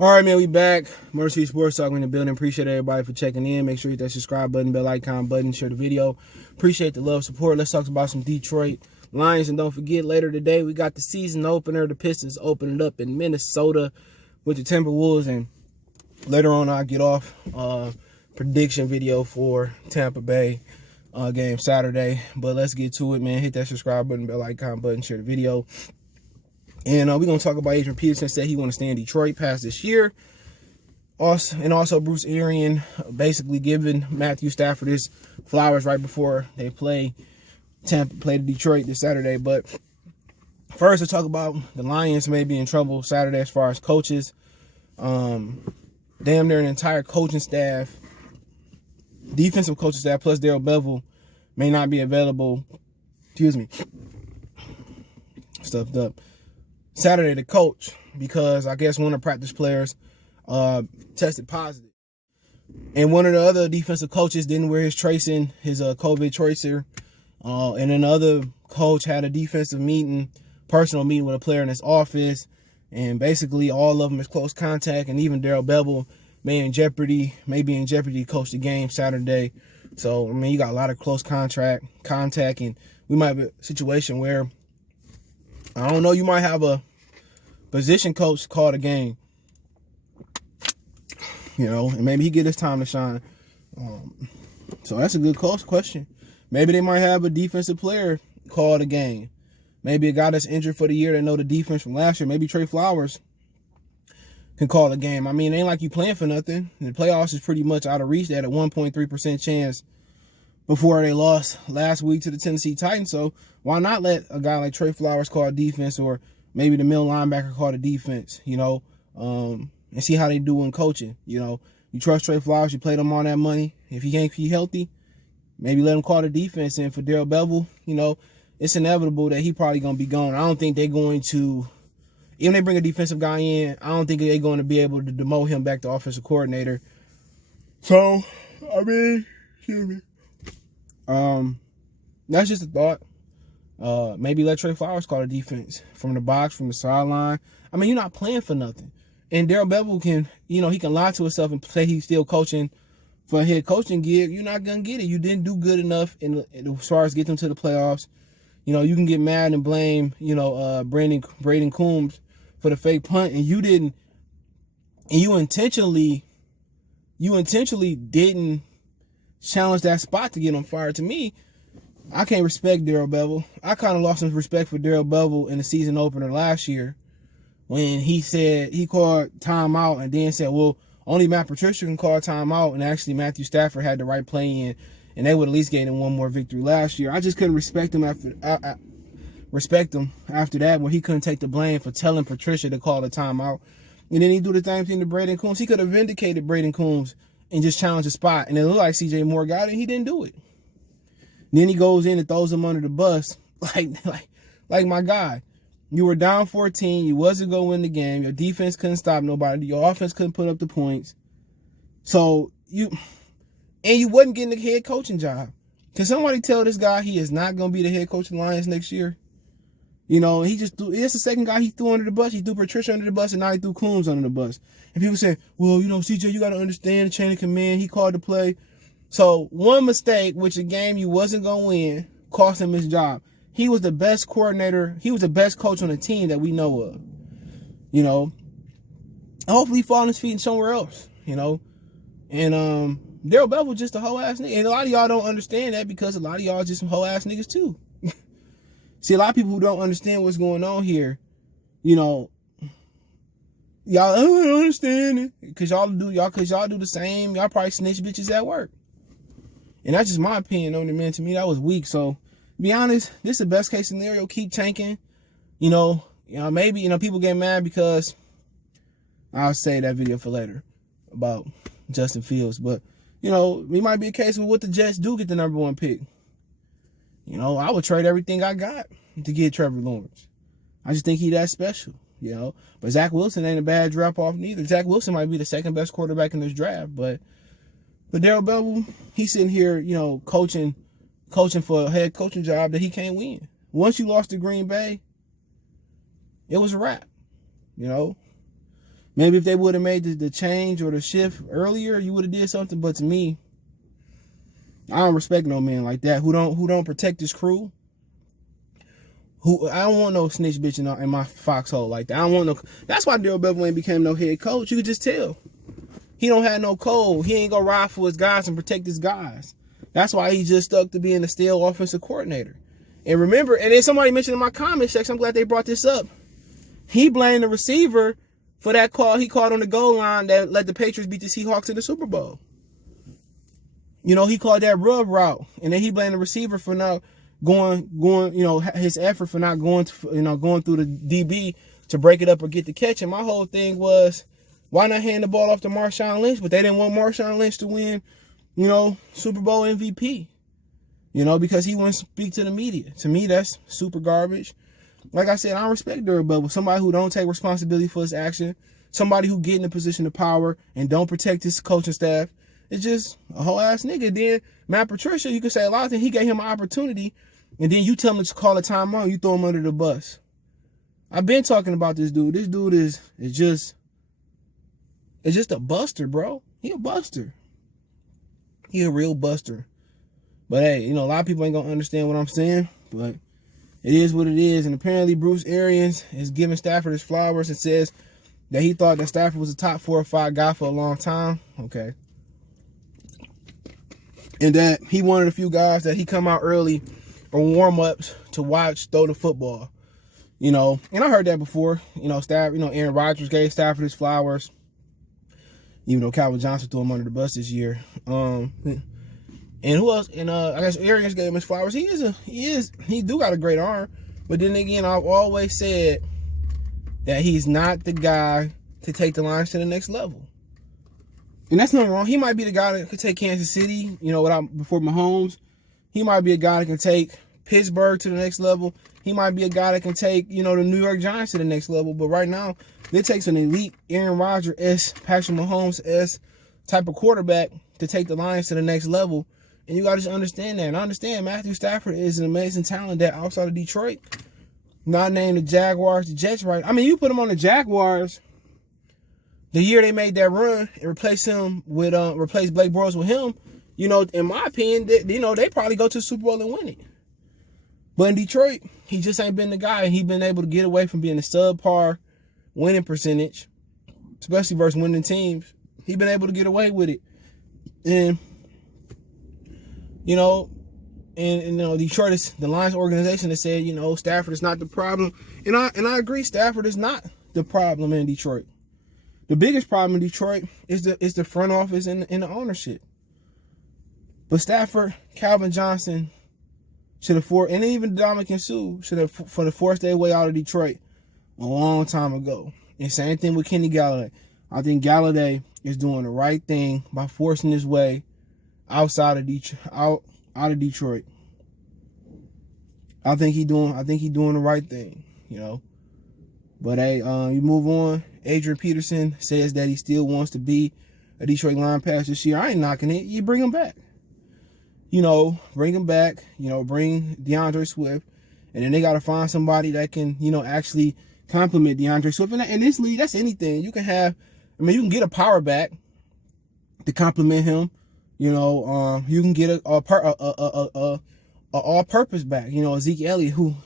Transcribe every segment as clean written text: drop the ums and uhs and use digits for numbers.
All right, man, we back. Motor City Sports Talk in the building. Appreciate everybody for checking in. Make sure you hit that subscribe button, bell icon button, share the video. Appreciate the love, support. Let's talk about some Detroit Lions. And don't forget, later today, we got the season opener. The Pistons opening up in Minnesota with the Timberwolves. And later on, I'll get off prediction video for Tampa Bay game Saturday. But let's get to it, man. Hit that subscribe button, bell icon button, share the video. And we're going to talk about Adrian Peterson said he want to stay in Detroit past this year. Also Bruce Arians basically giving Matthew Stafford his flowers right before they play Detroit this Saturday. But first, let's talk about the Lions may be in trouble Saturday as far as coaches. Damn near an entire coaching staff, defensive coaching staff, plus Bevell may not be available. Excuse me. Stuffed up. Saturday to coach because I guess one of the practice players tested positive. And one of the other defensive coaches didn't wear his COVID tracer. And another coach had a personal meeting with a player in his office. And basically all of them is close contact. And even Bevell may be in jeopardy to coach the game Saturday. So, I mean, you got a lot of close contact. And we might have a situation where, I don't know, you might have a position coach call the game, and maybe he get his time to shine. So that's a good question. Maybe they might have a defensive player call the game. Maybe a guy that's injured for the year that know the defense from last year. Maybe Trey Flowers can call the game. I mean, it ain't like you playing for nothing. The playoffs is pretty much out of reach. They had a 1.3% chance before they lost last week to the Tennessee Titans. So why not let a guy like Trey Flowers call defense, or maybe the middle linebacker call the defense, and see how they do in coaching. You trust Trey Flowers, you played him on that money. If he can't be healthy, maybe let him call the defense. And for Bevell, it's inevitable that he probably going to be gone. I don't think they're going to, even if they bring a defensive guy in, I don't think they're going to be able to demote him back to offensive coordinator. So, I mean, excuse me. That's just a thought. Maybe let Trey Flowers call the defense from the box, from the sideline. I mean, you're not playing for nothing. And Bevell can, he can lie to himself and say he's still coaching for a head coaching gig. You're not going to get it. You didn't do good enough as far as get them to the playoffs. You can get mad and blame, Braden Coombs for the fake punt, and you didn't, and you intentionally didn't challenge that spot to get him fired. To me, I can't respect Bevell. I kind of lost some respect for Bevell in the season opener last year when he said he called timeout and then said, well, only Matt Patricia can call timeout, and actually Matthew Stafford had the right play in, and they would at least gain him one more victory last year. I just couldn't respect him after that, where he couldn't take the blame for telling Patricia to call the timeout. And then he do the same thing to Braden Coombs. He could have vindicated Braden Coombs and just challenged the spot, and it looked like C.J. Moore got it, and he didn't do it. Then he goes in and throws him under the bus, like my guy. You were down 14. You wasn't going to win the game. Your defense couldn't stop nobody. Your offense couldn't put up the points. So you wasn't getting the head coaching job. Can somebody tell this guy he is not going to be the head coach of the Lions next year? He just threw. It's the second guy he threw under the bus. He threw Patricia under the bus, and now he threw Coombs under the bus. And people say, well, CJ, you got to understand the chain of command. He called the play. So one mistake, which a game you wasn't going to win, cost him his job. He was the best coordinator. He was the best coach on the team that we know of. Hopefully he fall on his feet somewhere else, And Bevell just a hoe ass nigga. And a lot of y'all don't understand that because a lot of y'all just some hoe ass niggas too. See, a lot of people who don't understand what's going on here, y'all don't understand it. Cause y'all do the same. Y'all probably snitch bitches at work. And that's just my opinion on it, man. To me, that was weak. So, to be honest, this is the best case scenario. Keep tanking. Maybe, people get mad because I'll say that video for later about Justin Fields. But, it might be a case with what the Jets do get the number one pick. I would trade everything I got to get Trevor Lawrence. I just think he that special, But Zach Wilson ain't a bad drop-off neither. Zach Wilson might be the second best quarterback in this draft, but Bevell, he's sitting here, coaching for a head coaching job that he can't win. Once you lost to Green Bay, it was a wrap, Maybe if they would have made the change or the shift earlier, you would have did something. But to me, I don't respect no man like that who don't protect his crew. I don't want no snitch bitch in my foxhole like that. I don't want no. That's why Daryl Bevell ain't became no head coach. You could just tell he don't have no code. He ain't gonna ride for his guys and protect his guys. That's why he just stuck to being a stale offensive coordinator. And remember, and then somebody mentioned in my comment section, I'm glad they brought this up. He blamed the receiver for that call he called on the goal line that let the Patriots beat the Seahawks in the Super Bowl. You know, he called that rub route, and then he blamed the receiver for not going, you know, his effort for not going through the DB to break it up or get the catch. And my whole thing was, why not hand the ball off to Marshawn Lynch? But they didn't want Marshawn Lynch to win, you know, Super Bowl MVP. You know, because he wouldn't speak to the media. To me, that's super garbage. Like I said, I respect Daryl Bevell. Somebody who don't take responsibility for his action, somebody who get in a position of power and don't protect his coaching staff. It's just a whole ass nigga. Then Matt Patricia, you could say a lot of things. He gave him an opportunity, and then you tell him to call a timeout, you throw him under the bus. I've been talking about this dude. This dude is just a buster, bro. He a buster. He a real buster. But hey, you know, a lot of people ain't gonna understand what I'm saying, but it is what it is. And apparently Bruce Arians is giving Stafford his flowers and says that he thought that Stafford was a top 4 or 5 guy for a long time. Okay. And that he one of the few guys that he come out early on warm-ups to watch throw the football. You know, and I heard that before. You know, Aaron Rodgers gave Stafford his flowers. Even though Calvin Johnson threw him under the bus this year. And who else? And I guess Arians gave him his flowers. He do got a great arm. But then again, I've always said that he's not the guy to take the Lions to the next level. And that's nothing wrong. He might be the guy that could take Kansas City, you know, before Mahomes. He might be a guy that can take Pittsburgh to the next level. He might be a guy that can take, you know, the New York Giants to the next level. But right now, it takes an elite Aaron Rodgers-esque, Patrick Mahomes-esque type of quarterback to take the Lions to the next level. And you got to just understand that. And I understand Matthew Stafford is an amazing talent that outside of Detroit, not named the Jaguars, the Jets, right? I mean, you put him on the Jaguars the year they made that run and replace Blake Bortles with him. You know, in my opinion, they probably go to the Super Bowl and win it. But in Detroit, he just ain't been the guy. And he's been able to get away from being a subpar winning percentage, especially versus winning teams. He's been able to get away with it. And you know, Detroit is the Lions organization that said, you know, Stafford is not the problem. And I agree, Stafford is not the problem in Detroit. The biggest problem in Detroit is the front office and the ownership. But Stafford, Calvin Johnson should have and even Dominican Sue should have forced their way out of Detroit a long time ago. And same thing with Kenny Galladay. I think Galladay is doing the right thing by forcing his way outside of Detroit, out of Detroit. I think he doing the right thing, you know. But hey, you move on. Adrian Peterson says that he still wants to be a Detroit Lion pass this year. I ain't knocking it. You bring him back. You know, bring him back. You know, bring DeAndre Swift, and then they got to find somebody that can, you know, actually complement DeAndre Swift. And in this league, that's anything. You can have. I mean, you can get a power back to complement him. You know, you can get a all-purpose back. You know, Zeke Elliott, who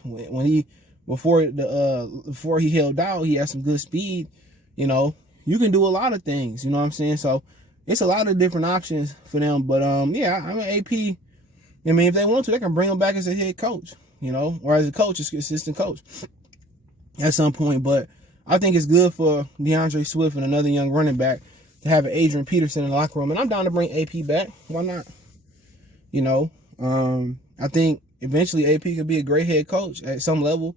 before he held out, he had some good speed. You know, you can do a lot of things. You know what I'm saying? So it's a lot of different options for them. But yeah, I mean, AP. I mean, if they want to, they can bring him back as a head coach. You know, or as a coach, as assistant coach at some point. But I think it's good for DeAndre Swift and another young running back to have an Adrian Peterson in the locker room. And I'm down to bring AP back. Why not? You know, I think eventually AP could be a great head coach at some level.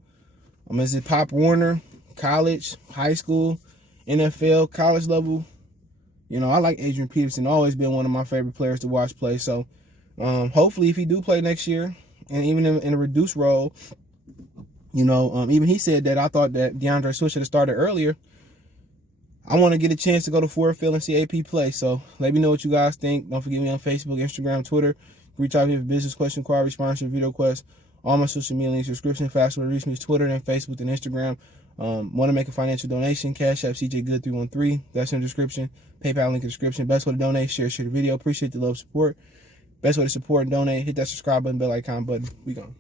Is it Pop Warner, college, high school, NFL, college level? You know, I like Adrian Peterson. Always been one of my favorite players to watch play. So hopefully if he do play next year, and even in a reduced role, you know, even he said that I thought that DeAndre Swift should have started earlier. I want to get a chance to go to Ford Field and see AP play. So let me know what you guys think. Don't forget me on Facebook, Instagram, Twitter. Reach out if you have a business question, inquiry, sponsorship, video request. All my social media links, description. Fast way to reach me is Twitter, and Facebook, and Instagram. Want to make a financial donation? Cash App CJ Good 313. That's in the description. PayPal link in the description. Best way to donate, share the video. Appreciate the love, support. Best way to support and donate, hit that subscribe button, bell icon button. We gone.